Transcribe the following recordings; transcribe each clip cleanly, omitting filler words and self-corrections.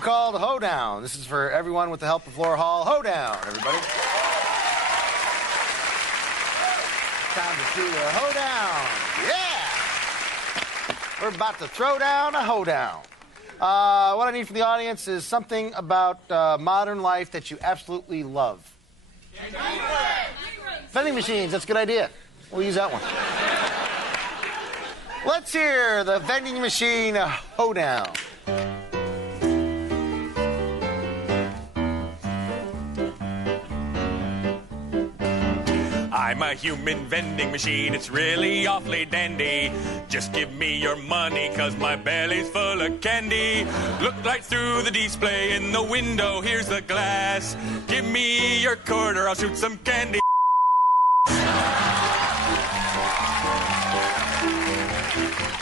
called Hoedown. This is for everyone with the help of Laura Hall. Hoedown, everybody. Time to do a hoedown. Yeah! We're about to throw down a hoedown. What I need from the audience is something about modern life that you absolutely love. Vending machines, that's a good idea. We'll use that one. Let's hear the vending machine hoedown. I'm a human vending machine, it's really awfully dandy. Just give me your money, 'cause my belly's full of candy. Look right through the display in the window, here's the glass. Give me your quarter, I'll shoot some candy.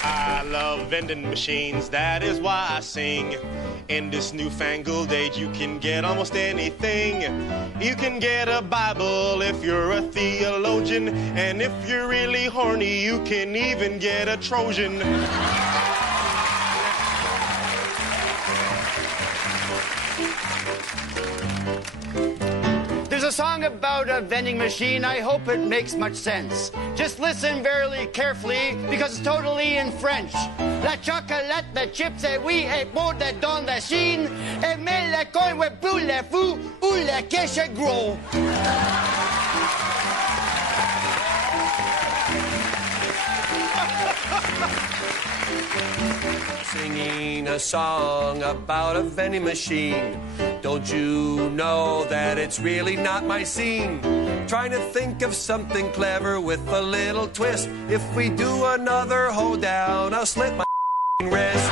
I love vending machines, that is why I sing. In this newfangled age, you can get almost anything. You can get a Bible if you're a theologian, and if you're really horny, you can even get a Trojan. There's a song about a vending machine. I hope it makes much sense. Just listen very carefully, because it's totally in French. La chocolate, the chips, et oui, et beau de dans la Chine, et mais le coin, ouais, plus le fou, ou le cache gros. Singing a song about a vending machine. Don't you know that it's really not my scene? Trying to think of something clever with a little twist. If we do another hoedown, I'll slit my wrist.